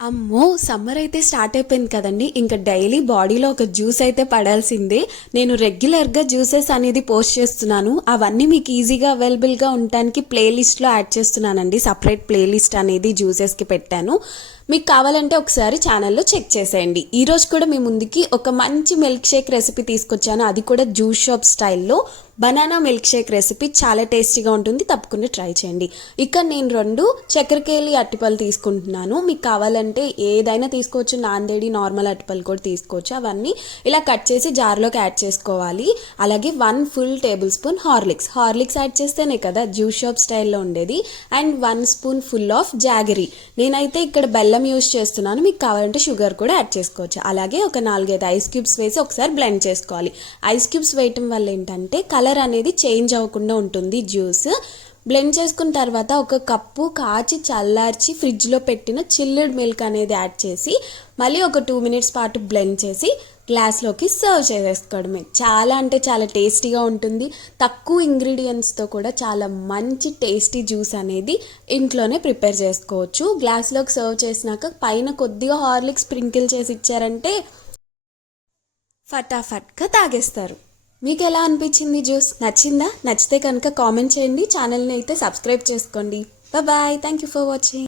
అమ్మో! సమ్మర్ అయితే స్టార్ట్ అయిపోయింది కదండీ! ఇంకా డైలీ బాడీలో ఒక జ్యూస్ అయితే పడాల్సిందే. నేను రెగ్యులర్‌గా జ్యూసెస్ అనేది పోస్ట్ చేస్తున్నాను. అవన్నీ మీకు ఈజీగా అవైలబుల్‌గా ఉండటానికి ప్లేలిస్ట్‌లో యాడ్ చేస్తున్నానండి. సెపరేట్ ప్లేలిస్ట్ అనేది జ్యూసెస్‌కి పెట్టాను. మీకు కావాలంటే ఒకసారి ఛానల్లో చెక్ చేసేయండి. ఈరోజు కూడా మీ ముందుకి ఒక మంచి మిల్క్ షేక్ రెసిపీ తీసుకొచ్చాను. అది కూడా జ్యూస్ షాప్ స్టైల్లో బనానా మిల్క్ షేక్ రెసిపీ చాలా టేస్టీగా ఉంటుంది. తప్పకుండా ట్రై చేయండి. ఇక్కడ నేను 2 చక్కెరకేళి అరటిపళ్ళు తీసుకుంటున్నాను. మీకు కావాలంటే ఏదైనా తీసుకోవచ్చు. నాందేడి నార్మల్ అరటిపళ్ళు కూడా తీసుకోవచ్చు. అవన్నీ ఇలా కట్ చేసి జార్లోకి యాడ్ చేసుకోవాలి. అలాగే 1 full table spoon Horlicks add చేస్తేనే కదా జ్యూస్ షాప్ స్టైల్లో ఉండేది. And 1 spoon full of jaggery. నేనైతే ఇక్కడ బెల్లం యూస్ చేస్తున్నాను. మీకు కావాలంటే షుగర్ కూడా యాడ్ చేసుకోవచ్చు. అలాగే ఒక 4-5 ఐస్ క్యూబ్స్ వేసి ఒకసారి బ్లెండ్ చేసుకోవాలి. ఐస్ క్యూబ్స్ వేయటం వల్ల ఏంటంటే కలర్ అనేది చేంజ్ అవ్వకుండా ఉంటుంది జ్యూస్. బ్లెండ్ చేసుకున్న తర్వాత ఒక కప్పు కాచి చల్లార్చి ఫ్రిడ్జ్లో పెట్టిన చిల్లుడ్ మిల్క్ అనేది యాడ్ చేసి మళ్ళీ ఒక 2 మినిట్స్ పాటు బ్లెండ్ చేసి గ్లాస్లోకి సర్వ్ చేసేసుకోవడమే. చాలా అంటే చాలా టేస్టీగా ఉంటుంది. తక్కువ ఇంగ్రీడియంట్స్తో కూడా చాలా మంచి టేస్టీ జ్యూస్ అనేది ఇంట్లోనే ప్రిపేర్ చేసుకోవచ్చు. గ్లాస్లోకి సర్వ్ చేసినాక పైన కొద్దిగా హార్లిక్స్ స్ప్రింకిల్ చేసి ఇచ్చారంటే ఫటాఫట్గా తాగేస్తారు. మీకు ఎలా అనిపించింది జ్యూస్? నచ్చిందా? నచ్చితే కనుక కామెంట్ చేయండి. ఛానల్ని అయితే సబ్స్క్రైబ్ చేసుకోండి. Bye. Thank you for watching.